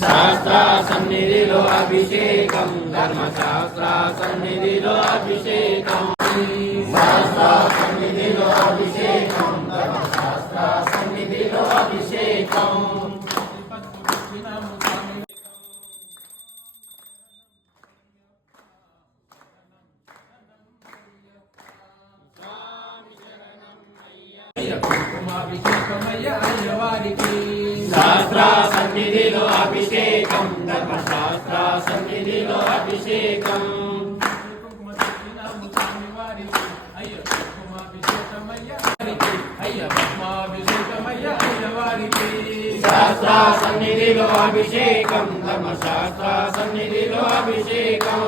శాస్త్ర సన్నిధిలో అభిషేకం ధర్మశాస్త్ర సన్నిధిలో అభిషేకం శాస్త్ర సన్నిధిలో అభిషేకం ధర్మశాస్త్ర సన్నిధిలో అభిషేకం శాస్త్ర సన్నిధిలో అభిషేకం ధర్మశాస్త్ర సన్నిధిలో అభిషేకం శాస్త్ర సన్నిధిలో అభిషేకం ధర్మశాస్త్ర సన్నిధిలో అభిషేకం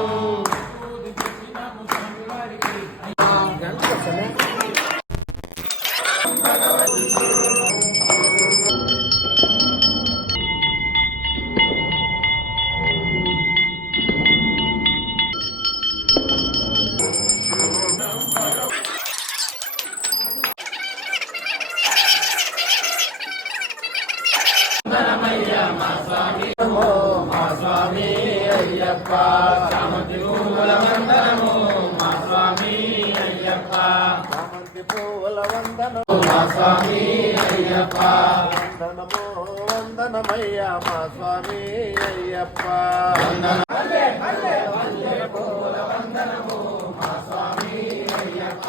మా స్వామి అయ్యప్ప చామంతి పువ్వుల వందనము మా స్వామి అయ్యప్ప చామంతి పువ్వుల వందనము మా స్వామి అయ్యప్ప వందనము వందనమయ్య మా స్వామి అయ్యప్ప పువ్వుల వందనము మా స్వామి అయ్యప్ప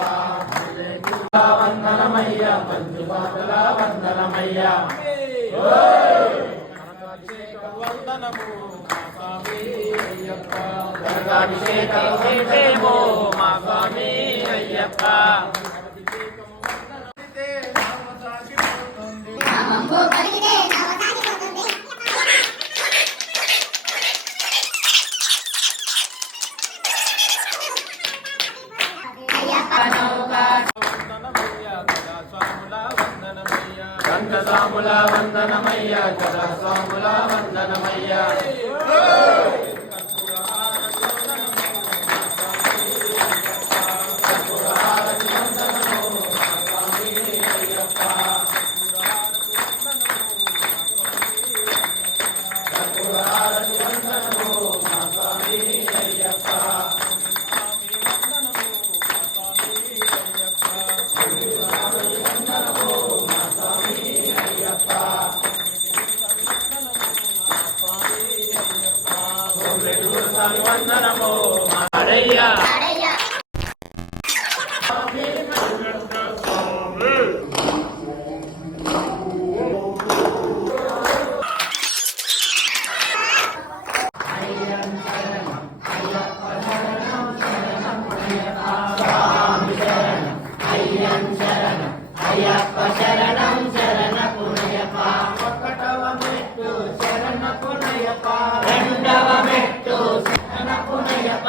వందనమయ్య పంచుపాతల వందనమయ్య వందనము మా స్వామి అయ్యప్ప అభిషేకము మా స్వామి అయ్యప్ప సాముల వందనమయ్య జల సాముల వందనమయ్య వందనము మారయ్య అయ్యప్ప శరణం శరణపునయప్ప ఒకటవ మెట్టు శరణపునయప్ప రెండవ మెట్టు శరణపునయప్ప